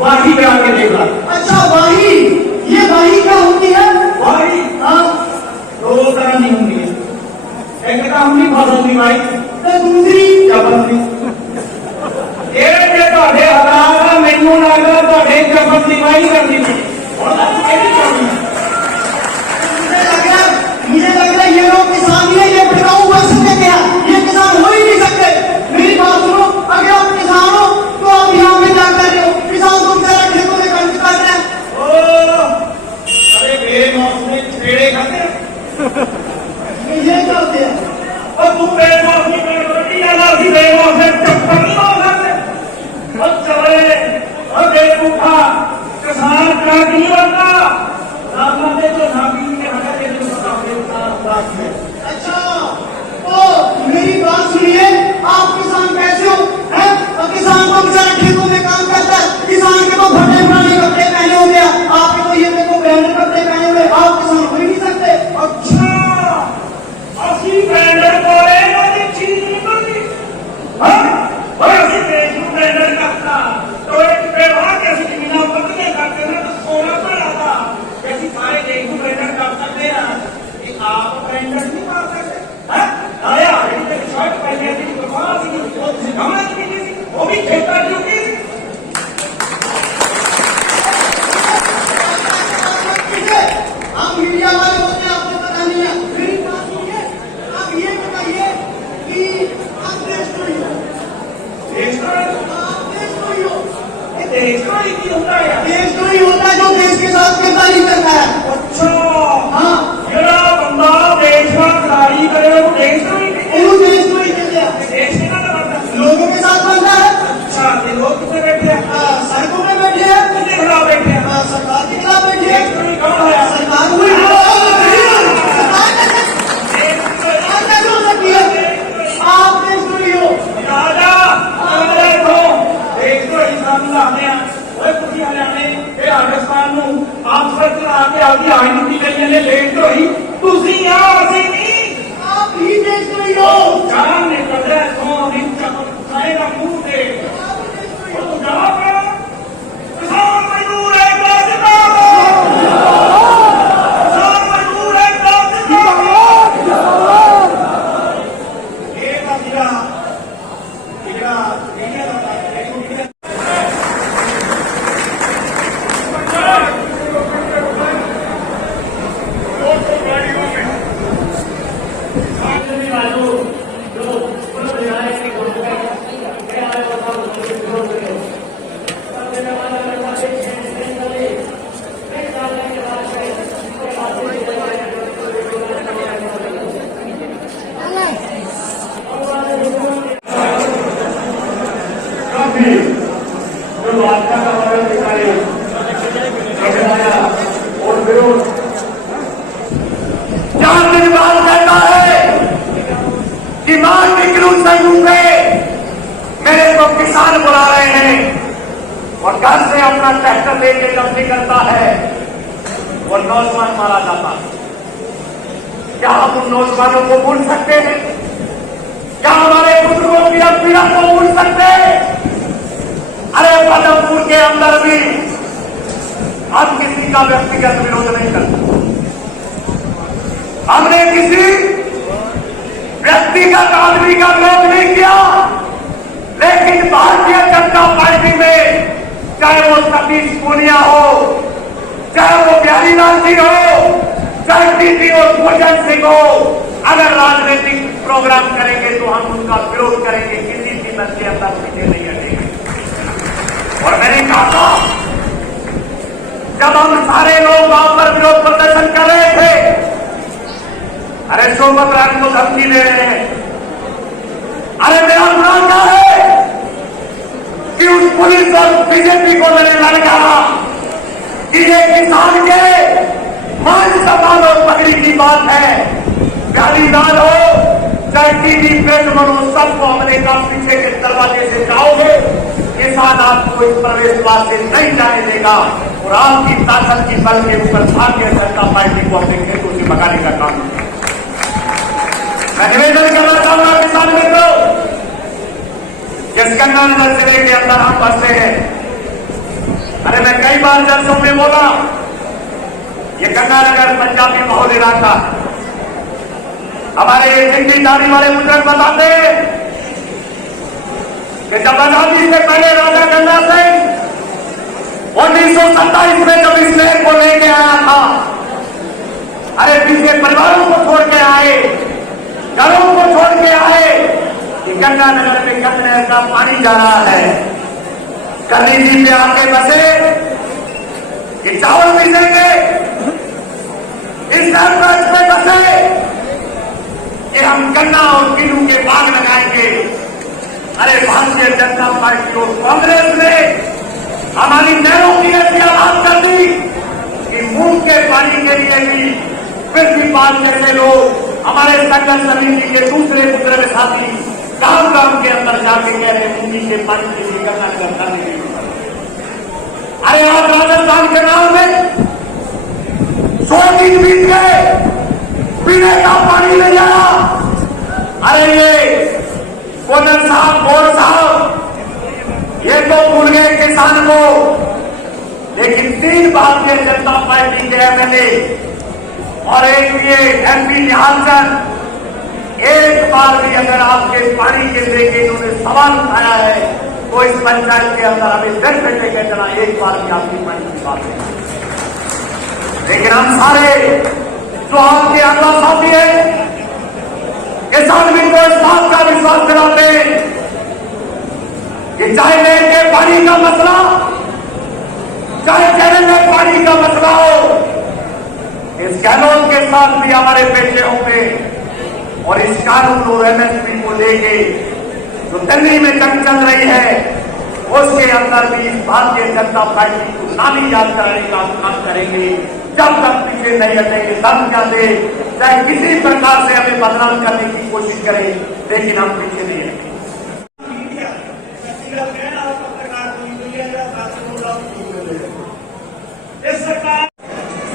वाही करा के देखा। अच्छा वाही, ये वाही क्या होती है? वाही हाँ दो तरह की होती है, एक का होती फसल की वाही, तो दूसरी जबरदस्ती। ये ਤੁਹਾਡੇ ਹਾਲਾਤ ਮੈਨੂੰ ਲੱਗਦਾ ਤੁਹਾਡੇ ਜਬਰਦस्ती वाही करनी थी और मुझे लग रहा है ये लोग किसान ही है, ये टिकाऊ बन सकते क्या? ये किसान हो ही नहीं सकते। मेरी बात सुनो, अगर आप किसान हो तो आप यहाँ पे क्या कर रहे हो? किसान तो बेचारा खेतों में काम कर रहे हैं। अरे बेमौसमी पेड़े खाते हैं ये करते हैं और तुम बेमौसमी रोटी डाला उसी बेमौसमी चप्पल नहीं हो सकते और चले और बेवकूफा किसान का नहीं बनता नामते तो नामी के हटा के अच्छा तो मेरी बात सुनिए, आप किसान कैसे हो? हैं? अब किसान तो बेचारा खेतों में काम करता है, किसान के तो फटे पुराने कपड़े पहने होते हैं, आपके तो ये देखो ब्रांडेड कपड़े पहने हुए, आप किसान हो ही नहीं सकते। अच्छा असली ब्रांडेड बोले वाली चीज नहीं बनती हाँ और असली देश में ब्रांडेड करता तो एक व्यवहार कैसी जमीना पकड़ने करते ना तो सोना पर आता कैसी सारे देश में ब्रांडेड कर सकते हैं आप ब्रांडेड नहीं पा सकते हैं? आया एक शर्ट पहने थी तो कहाँ सी वो सिखाना नहीं थी वो भी खेता ड्यूटी आप मीडिया वाले होते हैं, आपको पता नहीं है। मेरी बात सुनिए, आप ये बताइए कि आप देशद्रोही हो। देशद्रोही हो? देशद्रोही की होता है? देशद्रोही होता है जो देश के साथ गद्दारी करता है। अच्छा हाँ गद्दारी करे वो देशद्रोही कहते हैं। देश के लोगों के साथ बनता है। अच्छा लोग कितने बैठे हैं? सड़कों में बैठे हैं। किसके खिलाफ बैठे हैं? सरकार के खिलाफ बैठे हैं। देशद्रोही कौन है? सरकार आप देशद्रोही हो राजा देशद्रोही सामने आते हैं कुछ हरियाणे राजस्थान आप सर चला के आपकी राजनीति करिए देशद्रोही तुसी आप ही देशद्रोही हो। जान निकल रहा है तो दिन खाएगा मुंह से तो जवाब किसान मजदूर एकता जिंदाबाद, किसान मजदूर एकता जिंदाबाद। ये बात मेरे को किसान बुला रहे हैं और घर से अपना ट्रैक्टर लेके जब्ती करता है वो नौजवान मारा जाता है। क्या हम उन नौजवानों को भूल सकते हैं? क्या हमारे बुजुर्गों की पीड़ा को भूल सकते हैं? अरे पदमपुर के अंदर भी हम किसी का व्यक्तिगत विरोध नहीं करते। हमने किसी व्यक्तिगत आदमी का विरोध नहीं किया, लेकिन भारतीय जनता पार्टी में चाहे वो सतीश पूनिया हो, चाहे वो प्यारीलाल जी हो, चाहे टीटी और भोजन सिंह हो, अगर राजनीतिक प्रोग्राम करेंगे तो हम उनका विरोध करेंगे, किसी कीमत के अंदर पीछे नहीं हटेंगे। और मैंने कहा था, जब हम सारे लोग वहां पर विरोध प्रदर्शन कर रहे थे, अरे शोभत राज को धमकी दे रहे हैं, अरे मेरा गुनाह क्या है कि उस पुलिस और बीजेपी को मैंने ललकारा कि ये किसान के मान सम्मान और पगड़ी की बात है, प्यारीलाल हो चाहे टीवी प्रेस बनो, सबको हमने कहा पीछे के दरवाजे से जाओगे, किसान आपको इस प्रवेश द्वार से नहीं जाने देगा और आपकी ताकत की बल के ऊपर भारतीय जनता पार्टी को अपने खेतों से भगाने का काम किया। मैं निवेदन करना चाहूंगा किसान मित्रों, जिस गंगानगर जिले के अंदर हम बसते हैं, अरे मैं कई बार जलसों में बोला, ये गंगानगर पंजाबी माहौल इलाका, हमारे हिंदी दाढ़ी वाले बुजुर्ग बताते हैं कि जब आजादी से पहले राजा गंगा सिंह 1927 में जब इस लहर को लेके आया था, अरे पीछे परिवारों को छोड़ के आए, घरों को छोड़ के आए कि गंगानगर में गंगा का पानी जा रहा है, कली जी पे आके बसे कि चावल मिलेंगे, इस नहर पे बसे कि हम गन्ना और कीनू के बाग लगाएंगे। अरे भारतीय जनता पार्टी और कांग्रेस ने हमारी नहरों की ऐसी आवाज कर दी कि मूंग के पानी के लिए भी पृथ्वीपाल जैसे लोग, हमारे संघर्ष समिति के दूसरे दूसरे साथी गांव गांव के अंदर जाके कह रहे मूंगी के पानी के लिए गन्ना करने के लिए। अरे आज राजस्थान के नाम में 100 दिन बीत गए, पीने का पानी नहीं आया। अरे ये कोनर साहब, गौर साहब, ये तो भूल गए किसान को, लेकिन 3 भारतीय जनता पार्टी के एमएलए और एक ये एमपी निहालचंद, एक बार भी अगर आपके पानी के लेके इन्होंने सवाल उठाया है तो इस पंचायत के अंदर हमें फिर से लेकर चला, एक बार भी आपकी पानी की बात है। लेकिन हम सारे जो आपके आला साथी है, किसान भी को इस बात का विश्वास दिलाते हैं कि चाहे नहर के पानी का मसला, चाहे चैनल में पानी का मसला हो, इस गहलोत के साथ भी हमारे पेशे होंगे और इस कानून और एमएसपी को लेके जो दिल्ली में जंग चल रही है, उसके अंदर भी भारतीय जनता पार्टी को नामी याद कराने का काम करेंगे। जब तक पीछे नहीं हटेंगे, धमकियां दे, चाहे किसी प्रकार से हमें बदनाम करने की कोशिश करें, लेकिन हम पीछे नहीं हटेंगे।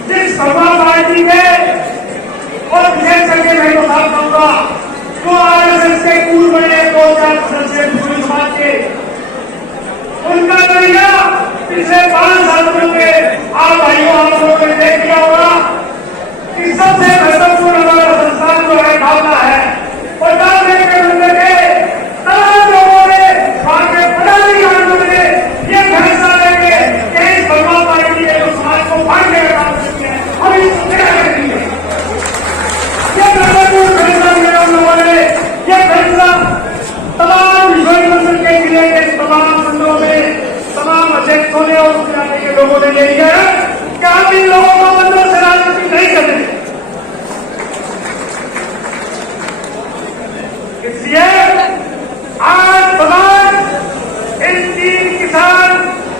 जिस सभा पार्टी के और विशेष करके मैं तो साफ कहूंगा, जो आरएसएस के पूर्व बने 2-4 सदस्य पूरी समाज के, उनका तरीका पिछले 5 सालों में आप भाइयों आप लोगों ने देख लिया होगा कि सबसे महत्वपूर्ण हमारा संस्थान जो है भावना है, और डालने के बंदे के तमाम लोगों ने वहां के पदाधिकारियों ने ये फैसला लेंगे कि इस सभा पार्टी के जो समाज को बांटने का काम करती है, हम इसको क्या करेंगे। ये महत्वपूर्ण फैसला लिया हम लोगों ने, ये फैसला तमाम विश्व मंदिर के जिले के तमाम मंडलों में तमाम अध्यक्षों ने और इलाके के लोगों ने ले लिया है कि हम इन लोगों को मंदिर से राजनीति नहीं करेंगे। इसलिए आज समाज इन 3 किसान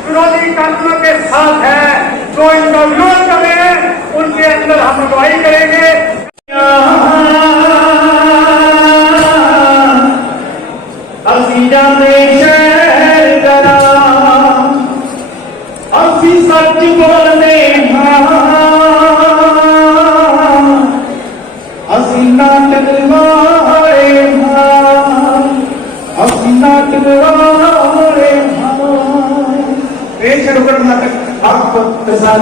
विरोधी कानूनों के साथ है, जो इनका विरोध कर रहे हैं उनके अंदर हम अगुवाई करेंगे। असी सच बोलने असी नाटक वाले असी नाटक वाले पेश रुकन नाटक आपको किसान।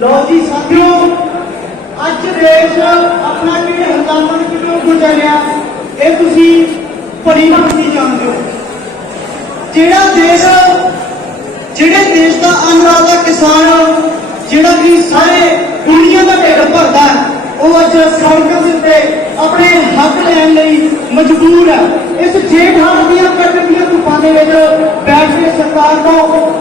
लो जी साथियों, आज ਦੇਸ਼ ਆਪਣਾ ਕਿਹੜੇ ਹਾਲਾਤਾਂ ਦੇ ਵਿੱਚੋਂ ਗੁਜ਼ਰਿਆ ਇਹ ਤੁਸੀਂ ਬੜੀ ਭਾਂਤੀ ਜਾਣਦੇ ਹੋ। ਜਿਹੜੇ ਦੇਸ਼ ਦਾ ਅੰਨਦਾਤਾ ਕਿਸਾਨ ਜਿਹੜਾ ਕਿ ਸਾਰੇ ਦੁਨੀਆ ਦਾ ਢਿੱਡ ਭਰਦਾ ਹੈ, ਉਹ ਅੱਜ ਸੜਕਾਂ ਦੇ ਉੱਤੇ ਆਪਣੇ ਹੱਕ ਲੈਣ ਲਈ ਮਜਬੂਰ ਹੈ। ਇਸ ਜੇਠ ਹਾੜ ਦੀਆਂ ਕੜਕਦੀਆਂ ਧੁੱਪਾਂ ਦੇ ਵਿੱਚ ਬੈਠ ਕੇ ਸਰਕਾਰ ਤੋਂ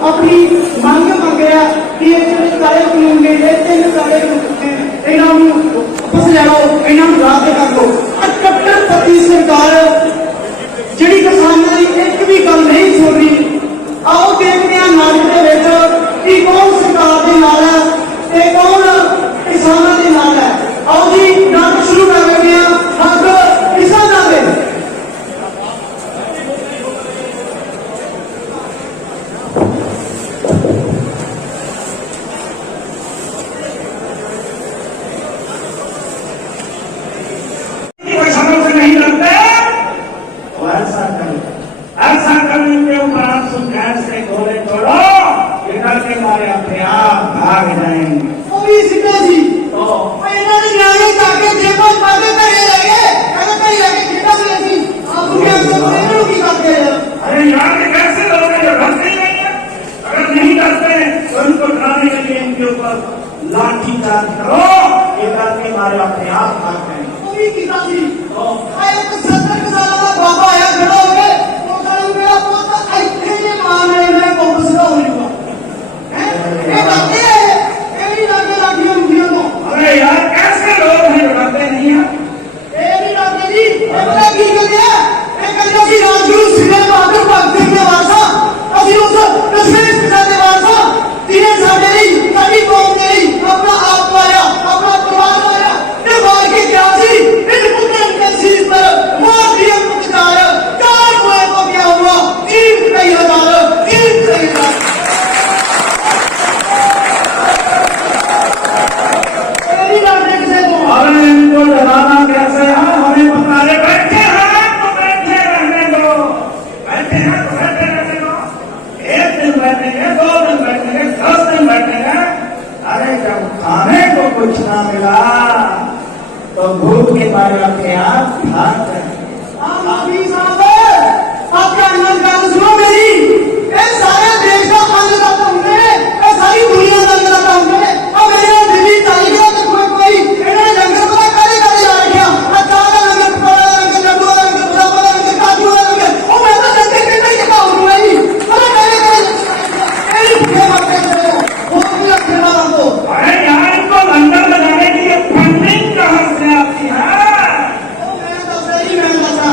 ਆਪਣੀ ਮੰਗ ਮੰਗ ਰਿਹਾ ਕਿ ਇਹ ਜਿਹੜੇ ਕਾਲੇ ਕਾਨੂੰਨ ਨੇ, ਇਹ 3 ਕਾਲੇ ਕਾਨੂੰਨ ਨੇ, ਇਹਨਾਂ ਨੂੰ ਵਾਪਸ ਲੈ ਲਓ, ਇਹਨਾਂ ਨੂੰ ਰੱਦ ਕਰ ਲਓ। ਕੱਟੜਪੰਥੀ ਸਰਕਾਰ ਜਿਹੜੀ ਕਿਸਾਨਾਂ ਦੀ ਇੱਕ ਵੀ ਗੱਲ ਨਹੀਂ ਸੁਣ ਰਹੀ। ਆਓ ਦੇਖਦੇ ਹਾਂ ਨਾਟਕ ਦੇ ਵਿੱਚ ਕਿ ਕੌਣ ਸਰਕਾਰ ਦੇ ਨਾਲ ਹੈ ਤੇ ਕੌਣ ਕਿਸਾਨਾਂ ਦੇ ਨਾਲ ਹੈ। ਆਓ ਜੀ ਨਾਟਕ ਸ਼ੁਰੂ ਕਰ ਲੈਂਦੇ ਹਾਂ। ਹੱਕ ਕਿਸਾਨਾਂ ਦੇ। कोई समझ नहीं लगता ऐसा करने के उपरांत गैस के गोले तोड़ो, इधर के मारे अपने आप भाग जाएंगे। ਉਹ ਵੀ ਸਿੱਧਾ ਜੀ ਇਹਨਾਂ ਦੇ ਨਿਆਣੇ ਜਾ ਕੇ ਜੇਬਾਂ ਪਾਦੇ ਘਰੇ ਲੈ ਗਏ। ਕਹਿੰਦੇ ਘਰੇ ਲੈ ਕੇ ਖੇਡਾਂ ਦੇ ਸੀ ਆਪ ਨੂੰ ਇਹਨਾਂ ਨੂੰ ਕੀ ਕਰਦੇ ਆ। अरे यहाँ के कैसे लोग हैं जो डरते ही नहीं है? अगर नहीं डरते तो उनको डराने के लिए इनके ऊपर लाठी चार्ज करो, इधर के मारे अपने आप भाग जाएंगे। ਉਹ ਵੀ ਕੀਤਾ ਸੀ। ਆਏ ਇੱਕ 70 ਸਾਲਾਂ ਦਾ ਬਾਬਾ ਆਇਆ ਖੜਾ ਹੋ ਕੇ ਉਹ ਕਹਿੰਦਾ ਮੇਰਾ ਪੁੱਤ ਇੱਥੇ ਜੇ ਮਾਰ ਲੈ ਮੈਂ ਕੋਲ ਸਿੱਧਾ ਹੋ ਜਾਊਗਾ। ਇਹ ਕਰਦੇ ਆ ਇਹ ਵੀ ਲੱਗੇ ਲਾਠੀਆਂ ਹੁੰਦੀਆਂ ਤੋਂ। अरे यार कैसे लोग हैं जो डरते नहीं है? ਇਹ ਵੀ ਲੱਗੇ ਜੀ ਇਹ ਪਤਾ ਕੀ ਕਹਿੰਦੇ ਆ। ਇਹ ਕਹਿੰਦੇ ਸੀ ਰਾਜਗੁਰੂ ਸਿੱਧੇ ਬਹਾਦਰ ਭਗਤ ਸਿੰਘ ਦੇ ਵਾਰਸਾ, ਅਸੀਂ ਉਸ ਦਸਵੇਂ ਪਿਤਾ ਦੇ ਵਾਰਸਾ ਜਿਹਨੇ ਸਾਡੇ ਲਈ ਸਾਡੀ ਕੌਮ ਦੇ ਲਈ ਆਪਣਾ ਆਪ ਵਾਰਿਆ, ਆਪਣਾ ਪਰਿਵਾਰ ਵਾਰਿਆ ਤੇ ਵਾਰ ਕੇ ਕਿਹਾ ਸੀ ਇਨ ਪੁੱਤਰ ਕੇ ਸੀਸ ਪਰ ਮਾਰ ਦਿਆ ਮੁਕਤਾਰ ਚਾਰ ਹੋਏ ਤੋਂ ਕਿਆ ਹੁਆ ਕੀਮਤ ਕਈ ਹਜ਼ਾਰ ਕੀਮਤ ਕਈ ਹਜ਼ਾਰ। ਇਹ ਨਹੀਂ ਡਰਦੇ ਕਿਸੇ ਤੋਂ। अरे इनको डराना कैसे है? हमें पता है। बैठे हैं तो बैठे रहने दो, बैठे हैं तो बैठे रहने दो। 1 दिन बैठेंगे, 2 दिन बैठेंगे, 10 दिन बैठेंगे। अरे जब खाने को कुछ ना मिला तो भूख के मारे अपने आप भाग जाएंगे। माफी साहब आपका अंदर ਗੱਲ ਸੁਣੋ ਮੇਰੀ। ਇਹ ਸਾਰੇ ਦੇਸ਼ ਦਾ ਅੰਨਦਾਤਾ ਹੁੰਦੇ ਨੇ, ਇਹ ਸਾਰੀ ਦੁਨੀਆ ਦਾ ਅੰਨਦਾਤਾ ਹੁੰਦੇ ਨੇ। ਆ ਮੇਰੇ ਨਾਲ ਦਿੱਲੀ ਚਾਲੀ ਗਿਆ ਤੇ ਕੋਈ ਇਹਨਾਂ ਨੇ ਲੰਗਰ ਪਤਾ ਕਾਹਦੇ ਕਾਹਦੇ ਲਾ ਰੱਖਿਆ। ਆ ਚਾਹ ਦਾ ਲੰਗਰ, ਪਕੌੜੇ ਦਾ ਲੰਗਰ, ਲੱਡੂ ਦਾ ਲੰਗਰ, ਗੁਲਾਬਾਂ ਦਾ ਲੰਗਰ, ਕਾਜੂ ਦਾ ਲੰਗਰ। ਉਹ ਮੈਂ ਤਾਂ ਲੰਗਰ ਕਿੰਨਾ ਹੀ ਜਗਾ ਹੋਊਗਾ ਜੀ। ਪਤਾ ਕਾਹਦੇ ਕਾਹਦੇ ਇਹ ਨਹੀਂ ਭੁੱਖੇ ਮਰਦੇ ਨੇ ਹੋਰ ਵੀ ਅੱਖੇ ਮਾਰਾਂ ਤੋਂ। अरे यार इनको लंगर लगाने के लिए फंडिंग कहाँ से आती है? ਮੈਂ ਦੱਸਦਾ ਜੀ, ਮੈਂ ਦੱਸਦਾ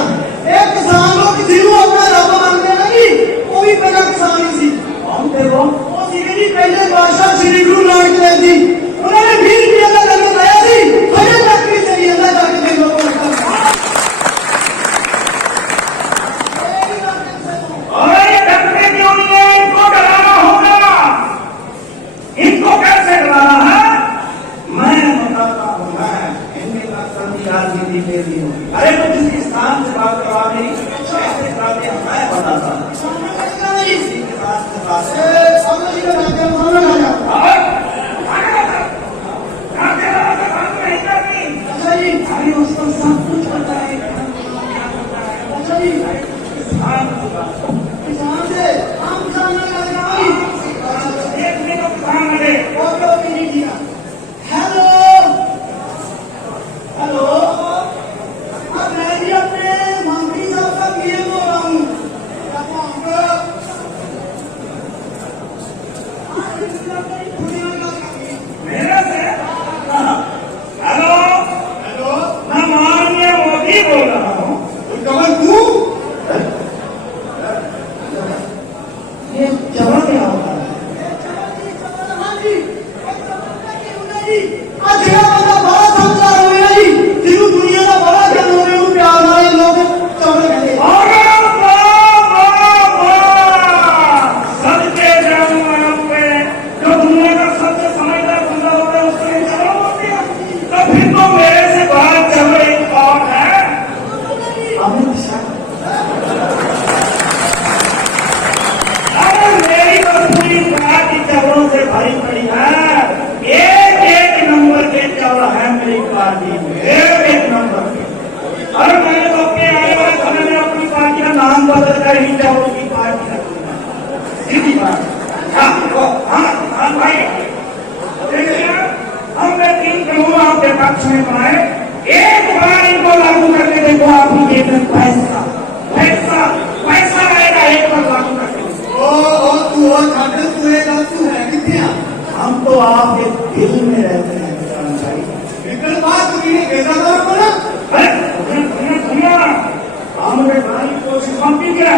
ਇਹ ਕਿਸਾਨ ਲੋਕ ਜਿਹਨੂੰ ਆਪਣਾ ਰੱਬ ਮੰਨਦੇ ਨੇ ਜੀ, ਉਹ ਵੀ ਪਹਿਲਾਂ ਕਿਸਾਨ ਹੀ ਸੀ। कौन थे वो? ਉਹ ਸੀਗੇ ਜੀ ਪਹਿਲੇ ਬਾਦਸ਼ਾਹ ਸ੍ਰੀ ਗੁਰੂ ਨਾਨਕ ਦੇਵ ਜੀ। ਉਹਨਾਂ ਨੇ 20 ਰੁਪਏ ਦਾ ਲੰਗਰ ਲਾਇਆ ਸੀ, ਹਜੇ ਤੱਕ ਵੀ ਚੱਲੀ ਜਾਂਦਾ ਜਾ ਕੇ ਦੇਖ ਲਓ अरे ये डरते क्यों नहीं है? इनको डराना होगा। इनको कैसे डराना है? मैं बताता हूँ। मैं हिंदी का संधि राजनीति के लिए हूँ। अरे तो किसी स्थान से बात करवा मेरी कैसे कराते हैं मैं बताता हूँ। किसी के साथ से बात और अरे उसको सब कुछ पता है। स्थान की बात देखने को स्थान है। हेलो हेलो अब मैं जी अपने मंत्री साहब का पीएम बोल रहा हूँ। बदलकर ही चारों की पार्टी रखूंगा। सीधी बात। हाँ भाई, देखिए हमने 3 कानून आपके पक्ष में बनाए, एक बार इनको लागू करके देखो, आप ही जेब में पैसा पैसा पैसा आएगा, एक बार लागू करके। तू है कितने? हम तो आपके दिल में रहते हैं किसान भाई। निकल बात तुमने भेजा था आपको ना? अरे हमने बड़ी कोशिश हम भी क्या,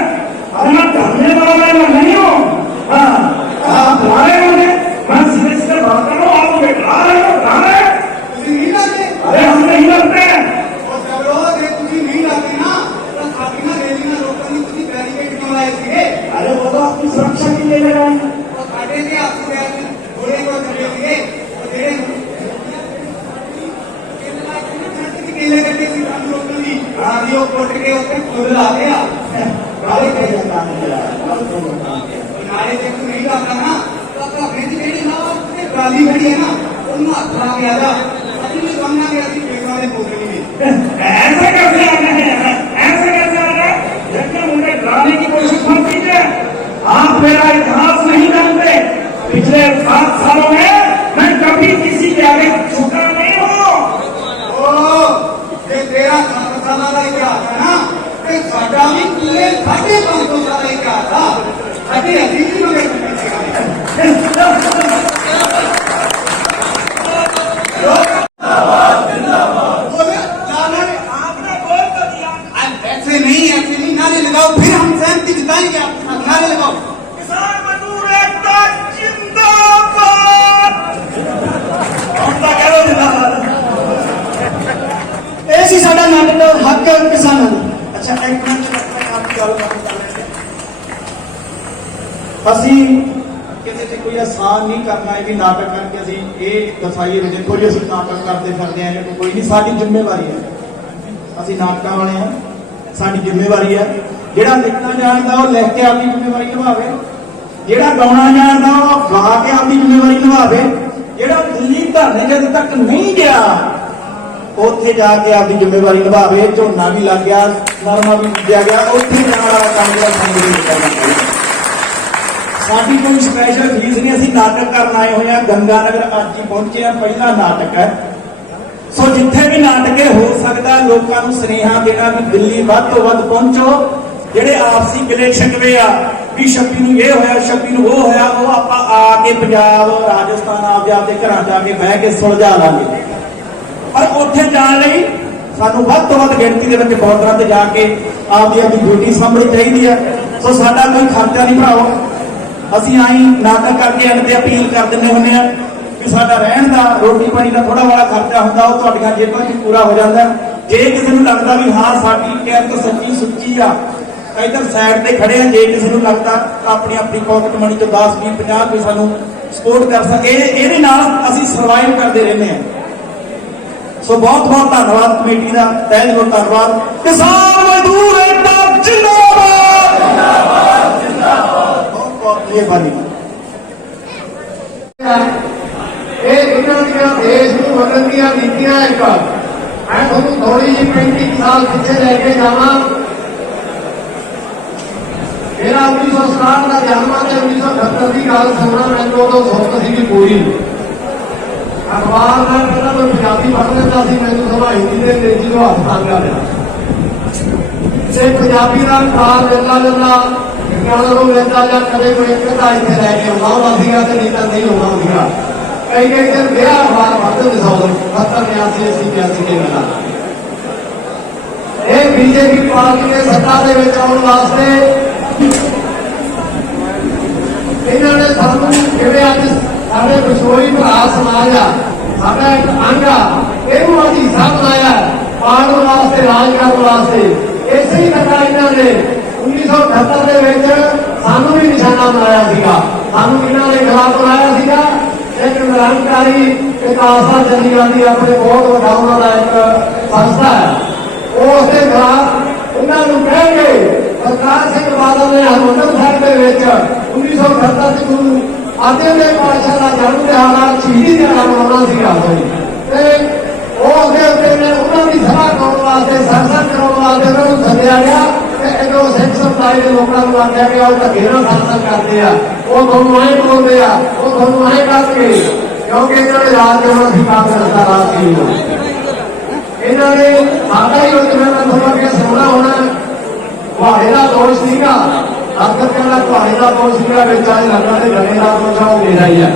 अपना धरने वाला मैं नहीं हूँ। हाँ, आप लाए होंगे, मैं सीधे सीधे बात कर रहा हूँ, आप बैठा रहे हो, ला रहे हैं। तुझे नहीं लगते? अरे हम नहीं लगते। और जब लोग तुझे नहीं लगते ना, तो खाती ना रेली ना रोकनी, तुझे बैरिकेड क्यों लाए थे? अरे वो तो आपकी सुरक्षा के लिए लगाए हैं। और काटे थे आपको घोड़े को चले थे और तेरे केले कटे सी हम लोग भी आदियों कोट के होते खुद लाते हैं। काले कैसे काम किया? नारे जब तू नहीं लाता ना, तो अपना भेज के ना गाली खड़ी है ना, उन्हें अथरा गया था। अभी भी सामना गया थी पेशवा ने पोखरी में। ऐसे कैसे आ गए हैं? ऐसे कैसे आ गए? जबकि मुझे डराने की कोशिश मत कीजिए। आप मेरा इतिहास नहीं जानते। पिछले 7 सालों में मैं कभी किसी के आगे झुका नहीं हूँ। ये तेरा 7 साल का इतिहास है ना, ये साडा भी पूरे 550 साल का इतिहास था। अभी अभी भी मगर ऐसे नहीं नारे लगाओ, फिर हम सहमति जताएंगे। आप नारे लगाओ। किसान मजदूर एकता जिंदाबाद। हमला करो जिंदाबाद। ऐसी साडा नाटक और हक है किसानों का। अच्छा एक मिनट आपकी गल ਅਸੀਂ ਕਿਸੇ ਤੇ ਕੋਈ ਆਸਾਨ ਨਹੀਂ ਕਰਨਾ ਹੈ ਕਿ ਨਾਟਕ ਕਰਕੇ ਅਸੀਂ ਇਹ ਦਸਾਈਏ ਵੀ ਦੇਖੋ ਜੀ ਅਸੀਂ ਨਾਟਕ ਕਰਦੇ ਫਿਰਦੇ ਆਂ ਕਿ ਕੋਈ ਨਹੀਂ, ਸਾਡੀ ਜ਼ਿੰਮੇਵਾਰੀ ਹੈ। ਅਸੀਂ ਨਾਟਕਾਂ ਵਾਲੇ ਹਾਂ, ਸਾਡੀ ਜ਼ਿੰਮੇਵਾਰੀ ਹੈ। ਜਿਹੜਾ ਲਿਖਣਾ ਜਾਣਦਾ ਉਹ ਲਿਖ ਕੇ ਆਪਣੀ ਜ਼ਿੰਮੇਵਾਰੀ ਨਿਭਾਵੇ, ਜਿਹੜਾ ਗਾਉਣਾ ਜਾਣਦਾ ਉਹ ਗਾ ਕੇ ਆਪਣੀ ਜ਼ਿੰਮੇਵਾਰੀ ਨਿਭਾਵੇ, ਜਿਹੜਾ ਦਿੱਲੀ ਧਰਨੇ ਜਦ ਤੱਕ ਨਹੀਂ ਗਿਆ ਉੱਥੇ ਜਾ ਕੇ ਆਪਣੀ ਜ਼ਿੰਮੇਵਾਰੀ ਨਿਭਾਵੇ। ਝੋਨਾ ਵੀ ਲੱਗ ਗਿਆ, ਨਰਮਾ ਵੀ ਬੀਜਿਆ ਗਿਆ, ਉੱਥੇ ਜਾਣ ਵਾਲਾ ਕੰਮ ਜਿਹੜਾ ਸਾਨੂੰ ਨਹੀਂ ਕਰਨਾ ਚਾਹੀਦਾ। ਸਾਡੀ ਕੋਈ ਸਪੈਸ਼ਲ ਫੀਸ ਨਹੀਂ, ਅਸੀਂ ਨਾਟਕ ਕਰਨ ਆਏ ਹੋਏ ਹਾਂ। ਗੰਗਾ ਨਗਰ ਅੱਜ ਹੀ ਪਹੁੰਚੇ ਹਾਂ, ਪਹਿਲਾ ਨਾਟਕ ਹੈ। ਸੋ ਜਿੱਥੇ ਵੀ ਨਾਟਕੇ ਹੋ ਸਕਦਾ ਲੋਕਾਂ ਨੂੰ ਸੁਨੇਹਾ ਦੇਣਾ ਵੀ ਦਿੱਲੀ ਵੱਧ ਤੋਂ ਵੱਧ ਪਹੁੰਚੋ। ਜਿਹੜੇ ਆਪਸੀ ਗਿਲੇ ਸ਼ਿਕਵੇ ਆ ਵੀ 26 ਨੂੰ ਇਹ ਹੋਇਆ 26 ਨੂੰ ਉਹ ਹੋਇਆ, ਉਹ ਆਪਾਂ ਆ ਕੇ ਪੰਜਾਬ ਰਾਜਸਥਾਨ ਆਪਦੇ ਘਰਾਂ ਜਾ ਕੇ ਬਹਿ ਕੇ ਸੁਲਝਾ ਲਾਂਗੇ। ਪਰ ਉੱਥੇ ਜਾਣ ਲਈ ਸਾਨੂੰ ਵੱਧ ਤੋਂ ਵੱਧ ਗਿਣਤੀ ਦੇ ਵਿੱਚ ਬਾਰਡਰਾਂ ਤੇ ਜਾ ਕੇ ਆਪਦੀ ਡਿਊਟੀ ਸਾਂਭਣੀ ਚਾਹੀਦੀ ਹੈ। ਸੋ ਸਾਡਾ ਕੋਈ ਖਰਚਾ ਨਹੀਂ ਭਰਾਓ, ਅਸੀਂ ਆਈ ਨਾਟਕ ਕਰਕੇ ਐਂਡ ਤੇ ਅਪੀਲ ਕਰ ਦਿੰਦੇ ਹੁੰਦੇ ਆ ਵੀ ਸਾਡਾ ਰਹਿਣ ਦਾ ਰੋਟੀ ਪਾਣੀ ਦਾ ਥੋੜਾ ਬੜਾ ਖਰਚਾ ਹੁੰਦਾ ਉਹ ਤੁਹਾਡੀਆਂ ਜੇਬਾਂ 'ਚ ਪੂਰਾ ਹੋ ਜਾਂਦਾ। ਜੇ ਕਿਸੇ ਨੂੰ ਲੱਗਦਾ ਵੀ ਹਾਂ ਸਾਡੀ ਕਿਰਤ ਸੱਚੀ ਸੁੱਚੀ ਆ, ਇੱਧਰ ਸਾਈਡ ਤੇ ਖੜੇ ਆ, ਜੇ ਕਿਸੇ ਨੂੰ ਲੱਗਦਾ ਆਪਣੀ ਆਪਣੀ ਪਾਕਟ ਮਨੀ ਤੋਂ 10 20 50 ਰੁਪਏ ਸਾਨੂੰ ਸਪੋਰਟ ਕਰ ਸਕੇ, ਇਹਦੇ ਨਾਲ ਅਸੀਂ ਸਰਵਾਈਵ ਕਰਦੇ ਰਹਿੰਦੇ ਆ। ਸੋ ਬਹੁਤ ਬਹੁਤ ਧੰਨਵਾਦ ਕਮੇਟੀ ਦਾ, ਤਹਿ ਦਿਲੋਂ ਧੰਨਵਾਦ। ਕਿਸਾਨ ਮਜ਼ਦੂਰ ਏਕਤਾ ਜਿੰਦਾਬਾਦ ਜਿੰਦਾਬਾਦ ਜਿੰਦਾਬਾਦ। ਬਹੁਤ ਬਹੁਤ ਮਿਹਰਬਾਨੀ। ਇਹ ਇਹਨਾਂ ਦੀਆਂ ਦੇਸ਼ ਨੂੰ ਬਦਲਣ ਦੀਆਂ ਨੀਤੀਆਂ ਇੱਕ ਮੈਂ ਤੁਹਾਨੂੰ ਥੋੜੀ ਜਿਹੀ 35 ਸਾਲ ਪਿੱਛੇ ਲੈ ਕੇ ਜਾਵਾਂ। ਮੇਰਾ 1967 ਦਾ ਜਨਮ ਹੈ ਤੇ 1978 ਦੀ ਗੱਲ ਸੁਣਨਾ ਮੈਨੂੰ ਉਦੋਂ ਸੁੱਤ ਸੀਗੀ ਪੂਰੀ। ਅਖਬਾਰ ਦਾ ਪਹਿਲਾਂ ਮੈਂ ਪੰਜਾਬੀ ਪੜ੍ਹ ਲੈਂਦਾ ਸੀ, ਮੈਨੂੰ ਸਭਾ ਹਿੰਦੀ ਤੇ ਅੰਗਰੇਜ਼ੀ ਨੂੰ ਹੱਥ ਤੰਗ ਆ ਰਿਹਾ ਤੇ ਪੰਜਾਬੀ ਦਾ ਅਖਬਾਰ ਲੈਂਦਾ ਵਿਗਿਆਨ ਨੂੰ ਲੈਂਦਾ ਜਾਂ ਕਦੇ ਕੋਈ ਇੱਕ ਤਾਂ ਇੱਥੇ ਲੈ ਕੇ ਆਉਂਦਾ ਸੀਗਾ ਤੇ ਨਹੀਂ ਤਾਂ ਨਹੀਂ ਆਉਂਦਾ ਸੀਗਾ। ਕਈ ਦਿਨ ਵਿਆਹ ਅਖਬਾਰ ਪੜ੍ਹਦੇ ਨੇ 70 82 80 ਦੇ ਵੇਲਾ। ਇਹ ਬੀਜੇਪੀ ਪਾਰਟੀ ਦੇ ਸੱਤਾ ਦੇ ਵਿੱਚ ਆਉਣ ਵਾਸਤੇ ਇਹਨਾਂ ਨੇ ਸਾਨੂੰ ਜਿਵੇਂ ਅੱਜ ਸਾਡੇ ਵਿਛੋਈ ਭਰਾ ਸਮਾਜ ਆ, ਸਾਡਾ ਇੱਕ ਅੰਗ ਆ, ਇਹਨੂੰ ਅੱਜ ਹਿੱਸਾ ਬਣਾਇਆ ਪਾੜਨ ਵਾਸਤੇ, ਰਾਜ ਕਰਨ ਵਾਸਤੇ। ਇਸੇ ਹੀ ਤਰ੍ਹਾਂ ਇਹਨਾਂ ਨੇ 1978 ਦੇ ਵਿੱਚ ਸਾਨੂੰ ਵੀ ਨਿਸ਼ਾਨਾ ਬਣਾਇਆ ਸੀਗਾ। ਸਾਨੂੰ ਇਹਨਾਂ ਦੇ ਖਿਲਾਫ ਬਣਾਇਆ ਸੀਗਾ। ਇੱਕ ਨਿਰੰਕਾਰੀ ਇੱਕ ਆਸਾ ਚੱਲੀ ਜਾਂਦੀ ਆਪਣੇ ਬਹੁਤ ਵੱਡਾ ਉਹਨਾਂ ਦਾ ਇੱਕ ਸੰਸਥਾ ਹੈ, ਉਸ ਦੇ ਖਿਲਾਫ ਉਹਨਾਂ ਨੂੰ ਕਹਿਣਗੇ। ਪ੍ਰਕਾਸ਼ ਸਿੰਘ ਬਾਦਲ ਨੇ ਹਰਿਮੰਦਰ ਸਾਹਿਬ ਦੇ ਵਿੱਚ 1978 ਨੂੰ ਆਦੇ ਦੇ ਪਾਤਸ਼ਾਹ ਦਾ ਜਨਮ ਦਿਹਾੜਾ ਸ਼ਹੀਦੀ ਦਿਹਾੜਾ ਮਨਾਉਣਾ ਸੀਗਾ ਤੇ ਉਹ ਅੱਗੇ ਉੱਤੇ ਨੇ ਉਹਨਾਂ ਦੀ ਸਭਾ ਕਰਾਉਣ ਵਾਸਤੇ, ਸੰਸਦ ਕਰਾਉਣ ਵਾਸਤੇ ਉਹਨਾਂ ਨੂੰ ਸੱਦਿਆ ਗਿਆ ਤੇ जो सिख समुदाय के लोगों को आख्या कि वो धक्के नाल शासन करते हैं, वो तुहानूं ऐ बोलते हैं, वो तुहानूं ऐ करके, क्योंकि इन्होंने राज करना सिखा दिता राज की इन्होंने साडा ही मैं थोड़ा कि सुनना होना तुहाडे दा दोष सीगा हरकत करना तुहाडे दा दोष सीगा विच आज लगा ते गले दा दोष आ मेरा ही है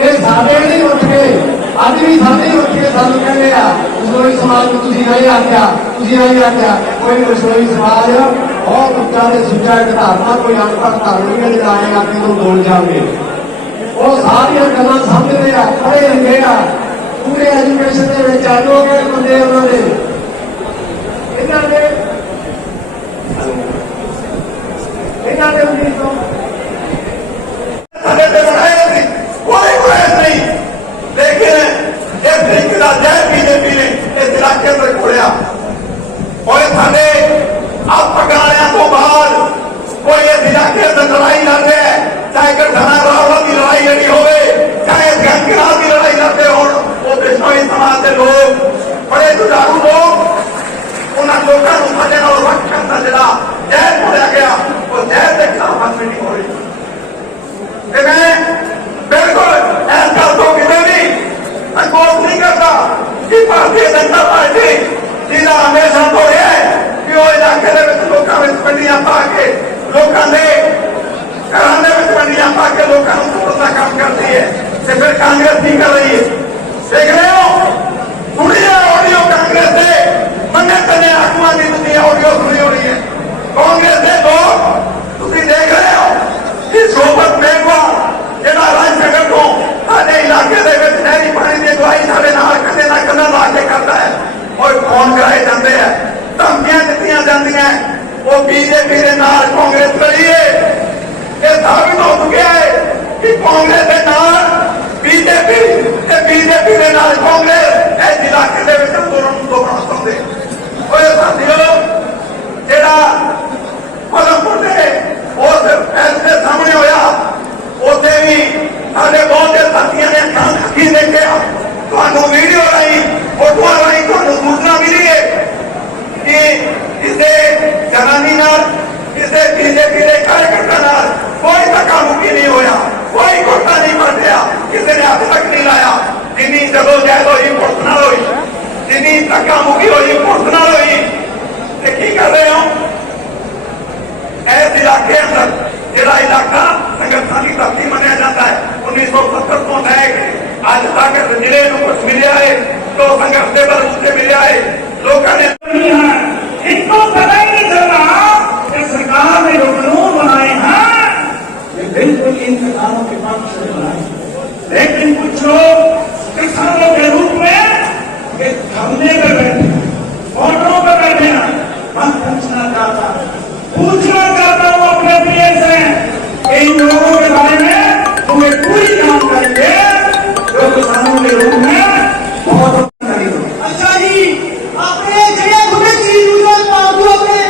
ये साडे नहीं उठ के अज भी साडे उठ के सानू कहते हैं रसोई समाज को तुसीं नहीं आख्या कोई रसोई समाज बहुत उच्चा ते सुच्चा एक धारणा कोई अनपढ़ धार्मिक नहीं लाएगा कि तुम बोल जाओगे वो सारिया गल्लां समझते हैं पढ़े लिखे हैं पूरे एजुकेशन के चालू हो गए बंदे उन्होंने कोई गुरेज नहीं, लेकिन एक तरीके का जय बीजेपी ने इस इलाके में खोलिया और साढ़े आप पकाने तो बाद कोई इस इलाके में लड़ाई लड़ रहे हैं, चाहे गठाना रावल की लड़ाई लड़ी हो चाहे गंगरा की लड़ाई लड़ते हो, वो बिश्नोई समाज के लोग बड़े जुझारू लोग उन्होंने लोगों को सजे और वक्त करना जरा जय खोलिया गया और जय के खिलाफ मीटिंग हो रही मैं बिल्कुल ऐसा तो किसी भी संकोच नहीं करता कि भारतीय जनता पार्टी जिला हमेशा तो है कि वो इलाके लोगों में मंडियां पा के लोगों ने घराने में मंडियां पा के लोगों को तोड़ना काम करती है तो फिर कांग्रेस नहीं कर रही है। देख रहे हो सुनिए ऑडियो कांग्रेस से मन्ने तने आगुआ की तुम ऑडियो सुनी हो रही है कांग्रेस के लोग तुम देख रहे हो कि सोबत मेघवाल जिहड़ा राजनगर को साडे इलाके दे विच नहरी पानी की दवाई साडे नाल कदे ना कदे ला के करता है और फोन कराए जाते हैं धमकियां दित्तियां जांदियां वो बीजेपी के नाल कांग्रेस करी है ये साबित हो चुका है कि कांग्रेस के नाल बीजेपी के नाल कांग्रेस इस इलाके दे विच दोनों समझे और साथियों जिहड़ा पलमपुर दे उस फैसले सामने होया उसे भी साढ़े बहुत से साथियों ने अखी देखे तो वीडियो राही फोटो राही तो सूचना मिली है कि किसी जनानी किसी बीजेपी के कार्यकर्ता कोई धक्का मुक्की नहीं होया कोई गोटा नहीं बढ़िया किसी ने हाथ तक नहीं लाया जिनी जदोजहद हुई पुलिस नाल हुई जिनी धक्का मुक्की हुई पुलिस नाल हुई की कर रहे हो इस इलाके अंदर जिला इलाका संगठन की धरती माना जाता है 1970 को लैके आज तक जिले को कुछ मिले है तो संघर्ष के बल उससे मिले है लोगों ने इनको पता ही नहीं चल रहा कि सरकार ने जो कानून बनाए हैं ये बिल्कुल इन किसानों के पक्ष में बनाए लेकिन कुछ लोग किसानों के रूप में ये धरने पे बैठे ऑटो पे बैठे हैं मैं पूछना चाहता हूँ अपने प्रिय से इन लोगों के बारे में तुम्हें पूरी जानकारी है जो किसानों के रूप में बहुत अच्छा जी आपने जगह खुदे चीज यूजर पालतू अपने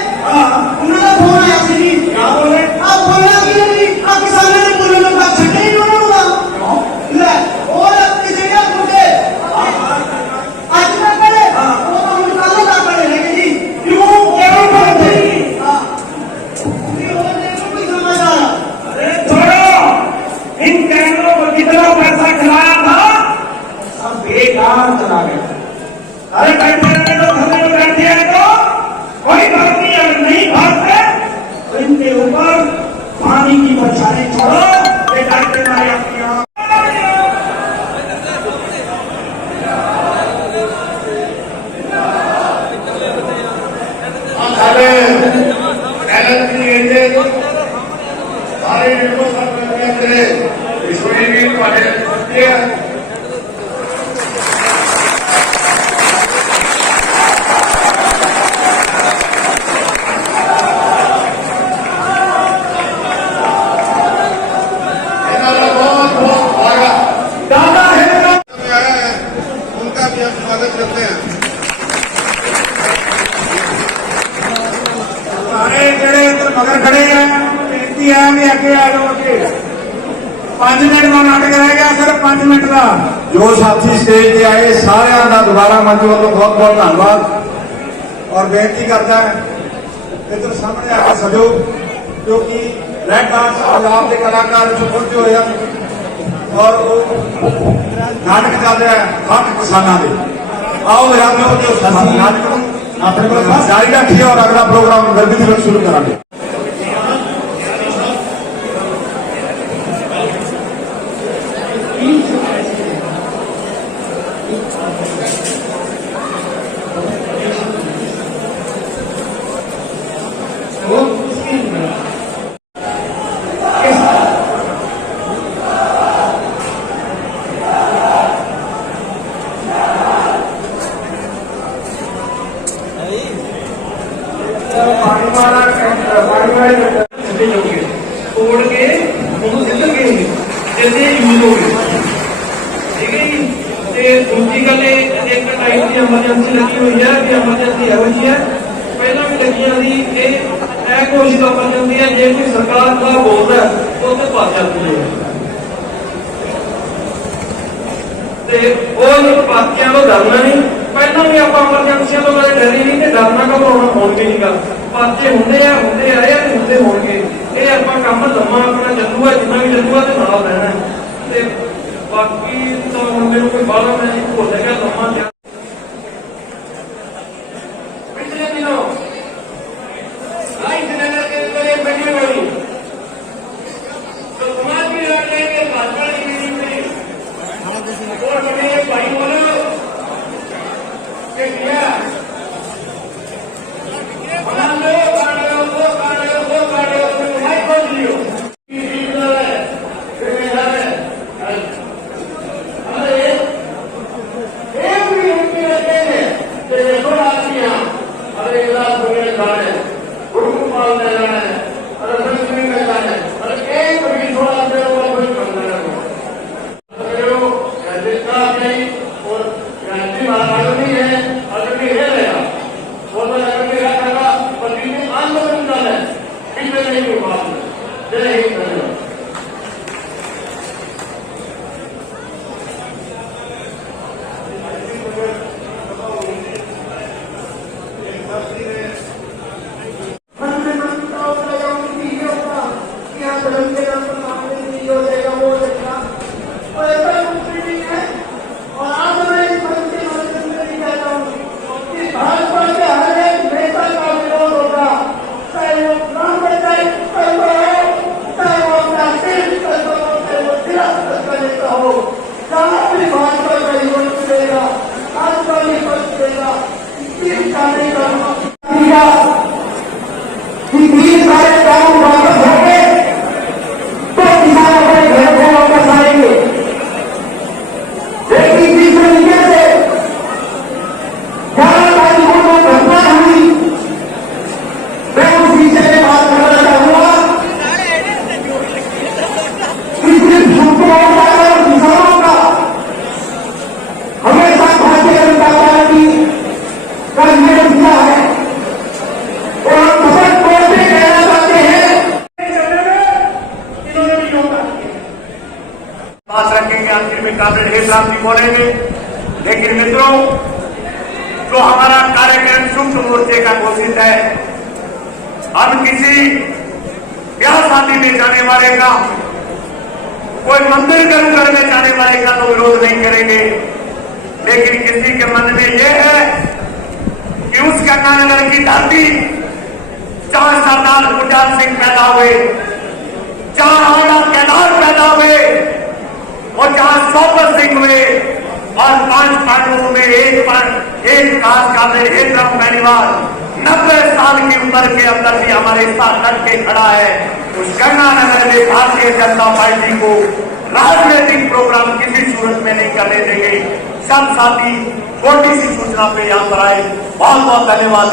उन्होंने फोन आया सी जी क्या बोले आप बोलना कि नहीं आप किसानों ने बोले लोग बात छटे ही उन्होंने होगा ले और अपनी जगह खुदे आज ना करे वो तो निकालो ना पड़े लेकिन जी क्यों क्या बात है अरे छोड़ो इन कैमरों को कितना पैसा खिलाया था सब बेकार चला गया अरे बैठे रहे तो धरने में बैठे हैं तो कोई बात नहीं अगर नहीं भागते तो इनके ऊपर पानी की बरसाने छोड़ो ये डॉक्टर मारे अपनी सारे विश्व उनका भी हम स्वागत करते हैं। सारे जड़े मगर खड़े हैं बेनती है भी अगे आ जाओ अगे 5 मिनट का नाटक रह गया सिर्फ 5 मिनट का जो साथी स्टेज ते आए सारिਆਂ ਦਾ ਦੁਬਾਰਾ ਮੰਚ ਵੱਲੋਂ ਬਹੁਤ ਬਹੁਤ ਧੰਨਵਾਦ और बेनती करता है इधर सामने आके सजो क्योंकि रेड डांस पंजाब के कलाकार जो पहुंचे हुए हैं और वो नाटक चल रहा है हक किसाना दे। आओ मेरा नाटक अपने को जारी रखिए और अगला प्रोग्राम गर्मी दिवस शुरू करेंगे। तोड़ के ਉਹਨੂੰ ਸਿੱਧਣਗੇ ਜਿੱਦੇ ਯੂਜ਼ ਹੋ ਗਏ ਠੀਕ ਹੈ ਜੀ। ਤੇ ਦੂਜੀ ਗੱਲ ਇੱਕ ਟਾਈਪ ਦੀ ਐਮਰਜੈਂਸੀ ਲੱਗੀ ਹੋਈ ਹੈ ਕਿ ਐਮਰਜੈਂਸੀ ਇਹੋ ਜਿਹੀ ਹੈ ਪਹਿਲਾਂ ਵੀ ਲੱਗੀਆਂ ਸੀ। ਇਹ ਕੋਸ਼ਿਸ਼ ਕਰ ਜਾਂਦੀ ਹੈ ਜੇ ਕੋਈ ਸਰਕਾਰ ਦਾ ਬੋਲਦਾ ਉਹ ਤੇ ਭੱਜ ਜਾਂਦੀ ਹੈ ਤੇ ਉਹ ਪਾਕਿਆਂ ਤੋਂ ਡਰਨਾ ਨਹੀਂ। ਪਹਿਲਾਂ ਵੀ ਆਪਾਂ ਐਮਰਜੈਂਸੀਆਂ ਤੋਂ ਕਦੇ ਡਰੇ ਨਹੀਂ ਤੇ ਡਰਨਾ ਘਬਰਾਉਣਾ ਹੋਣ ਵੀ ਨਹੀਂਗਾ। ਪਾਸੇ ਹੁੰਦੇ ਆਏ ਆ ਤੇ ਹੁੰਦੇ ਹੋਣਗੇ। ਇਹ ਆਪਾਂ ਕੰਮ ਲੰਮਾ ਆਪਣਾ ਚੱਲੂਗਾ ਜਿੰਨਾ ਵੀ ਚੱਲੂਗਾ ਤੇ ਨਾਲ ਰਹਿਣਾ ਤੇ ਬਾਕੀ ਤਾਂ ਹੁਣ ਮੈਨੂੰ ਕੋਈ ਬਾਹਲਾ ਮੈਂ ਨਹੀਂ ਭੁੱਲ ਗਿਆ ਲੰਮਾ ਪਿਆ। ਪਿਛਲੇ ਦਿਨੋਂ लाइट नगर के अंदर बनी हुई तो समाज की लड़ने के भाजपा की मीटिंग में और बड़े भाई बोलो कि क्या बना लो वो काटो भाई बोल लियो बोलेंगे। लेकिन मित्रों जो हमारा कार्यक्रम सूक्ष्म मोर्चे का घोषित है, हम किसी ब्याह शादी में जाने वाले का, कोई मंदिर घर में जाने वाले का तो विरोध नहीं करेंगे। लेकिन किसी के मन में यह है कि उस गंगानगर की धरती जहां सरदार गुरजात सिंह पैदा हुए, जहां राणा कैलाश पैदा हुए और जहां सौगत सिंह हुए और 5 पांडवों में एक खास काबिल एक रंग पहलीवार 90 साल की उम्र के अंदर भी हमारे साथ डट के खड़ा है। उस गंगानगर में भारतीय जनता पार्टी को राजनीतिक प्रोग्राम किसी सूरत में नहीं करने देंगे। सब साथी छोटी सी सूचना पे यहाँ पर आए। बहुत बहुत धन्यवाद।